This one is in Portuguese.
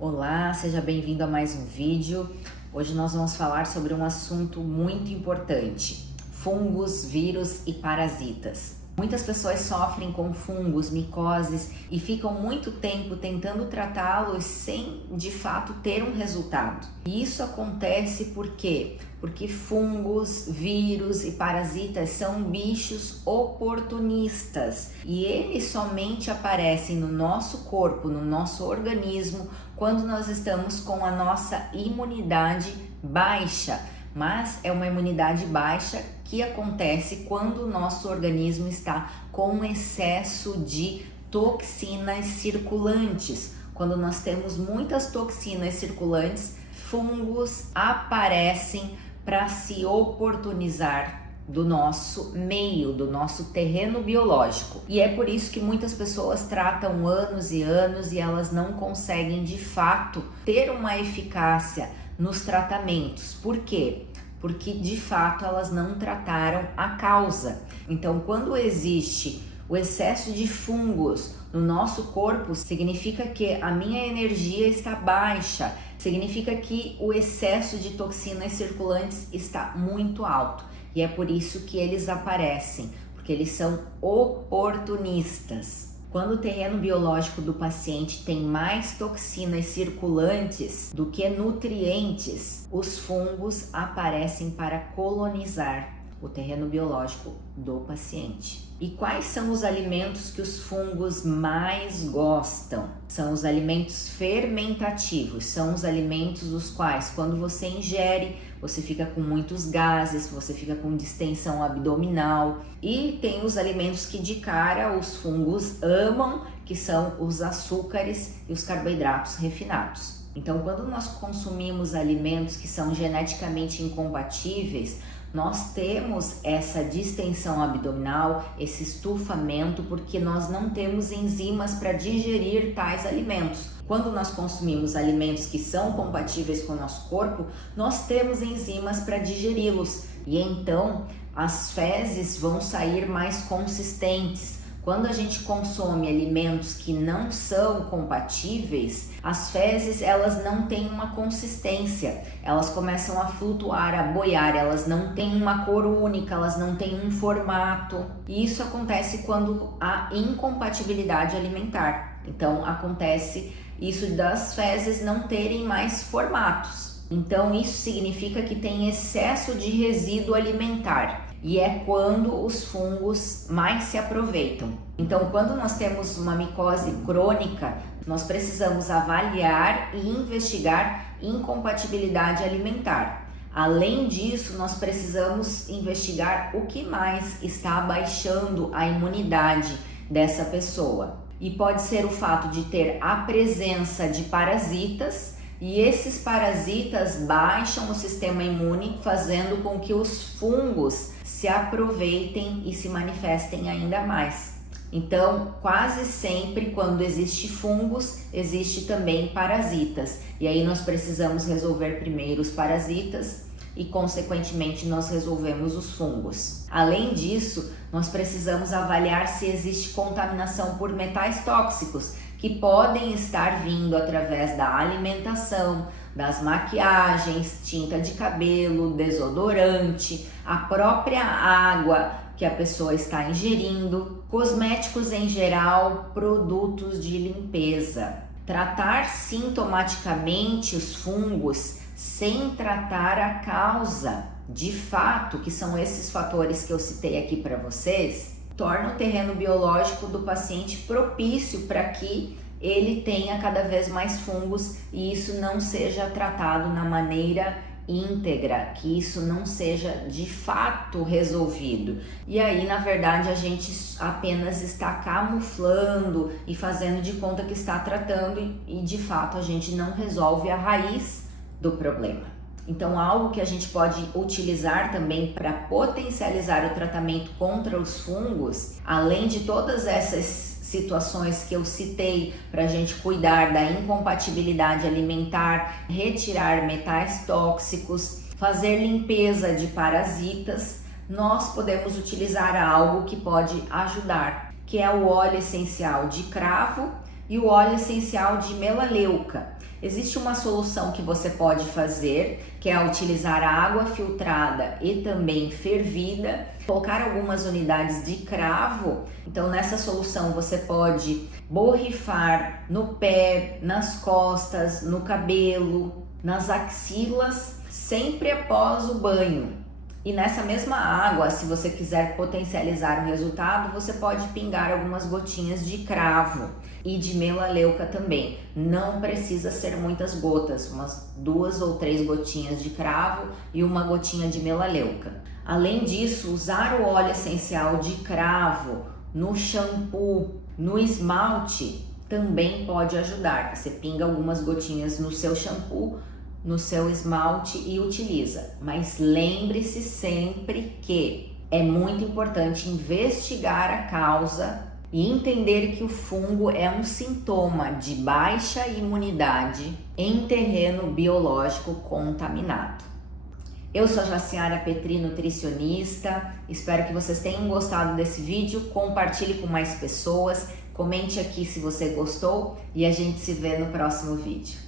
Olá, seja bem-vindo a mais um vídeo. Hoje nós vamos falar sobre um assunto muito importante: fungos, vírus e parasitas. Muitas pessoas sofrem com fungos, micoses e ficam muito tempo tentando tratá-los sem de fato ter um resultado. E isso acontece por quê? Porque fungos, vírus e parasitas são bichos oportunistas e eles somente aparecem no nosso corpo, no nosso organismo, quando nós estamos com a nossa imunidade baixa. Mas é uma imunidade baixa que acontece quando o nosso organismo está com excesso de toxinas circulantes. Quando nós temos muitas toxinas circulantes, fungos aparecem para se oportunizar do nosso meio, do nosso terreno biológico. E é por isso que muitas pessoas tratam anos e anos e elas não conseguem de fato ter uma eficácia nos tratamentos. Por quê? Porque de fato elas não trataram a causa. Então, quando existe o excesso de fungos no nosso corpo, significa que a minha energia está baixa, significa que o excesso de toxinas circulantes está muito alto. E é por isso que eles aparecem, porque eles são oportunistas. Quando o terreno biológico do paciente tem mais toxinas circulantes do que nutrientes, os fungos aparecem para colonizar o terreno biológico do paciente. E quais são os alimentos que os fungos mais gostam? São os alimentos fermentativos, são os alimentos os quais, quando você ingere, você fica com muitos gases, você fica com distensão abdominal. E tem os alimentos que de cara os fungos amam, que são os açúcares e os carboidratos refinados. Então, quando nós consumimos alimentos que são geneticamente incompatíveis, nós temos essa distensão abdominal, esse estufamento, porque nós não temos enzimas para digerir tais alimentos. Quando nós consumimos alimentos que são compatíveis com o nosso corpo, nós temos enzimas para digeri-los e então as fezes vão sair mais consistentes. Quando a gente consome alimentos que não são compatíveis, as fezes elas não têm uma consistência, elas começam a flutuar, a boiar, elas não têm uma cor única, elas não têm um formato. E isso acontece quando há incompatibilidade alimentar. Então acontece isso das fezes não terem mais formatos. Então isso significa que tem excesso de resíduo alimentar. E é quando os fungos mais se aproveitam. Então, quando nós temos uma micose crônica, nós precisamos avaliar e investigar incompatibilidade alimentar. Além disso, nós precisamos investigar o que mais está abaixando a imunidade dessa pessoa. E pode ser o fato de ter a presença de parasitas, e esses parasitas baixam o sistema imune, fazendo com que os fungos se aproveitem e se manifestem ainda mais. Então, quase sempre quando existe fungos, existe também parasitas. E aí nós precisamos resolver primeiro os parasitas e, consequentemente, nós resolvemos os fungos. Além disso, nós precisamos avaliar se existe contaminação por metais tóxicos, que podem estar vindo através da alimentação, das maquiagens, tinta de cabelo, desodorante, a própria água que a pessoa está ingerindo, cosméticos em geral, produtos de limpeza. Tratar sintomaticamente os fungos sem tratar a causa, de fato, que são esses fatores que eu citei aqui para vocês, torna o terreno biológico do paciente propício para que ele tenha cada vez mais fungos e isso não seja tratado na maneira íntegra, que isso não seja de fato resolvido. E aí, na verdade, a gente apenas está camuflando e fazendo de conta que está tratando e de fato a gente não resolve a raiz do problema. Então, algo que a gente pode utilizar também para potencializar o tratamento contra os fungos, além de todas essas situações que eu citei para a gente cuidar da incompatibilidade alimentar, retirar metais tóxicos, fazer limpeza de parasitas, nós podemos utilizar algo que pode ajudar, que é o óleo essencial de cravo e o óleo essencial de melaleuca. Existe uma solução que você pode fazer, que é utilizar água filtrada e também fervida, colocar algumas unidades de cravo. Então nessa solução você pode borrifar no pé, nas costas, no cabelo, nas axilas, sempre após o banho. E nessa mesma água, se você quiser potencializar o resultado, você pode pingar algumas gotinhas de cravo e de melaleuca também. Não precisa ser muitas gotas, umas 2 ou 3 gotinhas de cravo e uma gotinha de melaleuca. Além disso, usar o óleo essencial de cravo no shampoo, no esmalte, também pode ajudar. Você pinga algumas gotinhas no seu shampoo, no seu esmalte e utiliza. Mas lembre-se sempre que é muito importante investigar a causa e entender que o fungo é um sintoma de baixa imunidade em terreno biológico contaminado. Eu sou a Jaciara Petri, nutricionista. Espero que vocês tenham gostado desse vídeo. Compartilhe com mais pessoas. Comente aqui se você gostou e a gente se vê no próximo vídeo.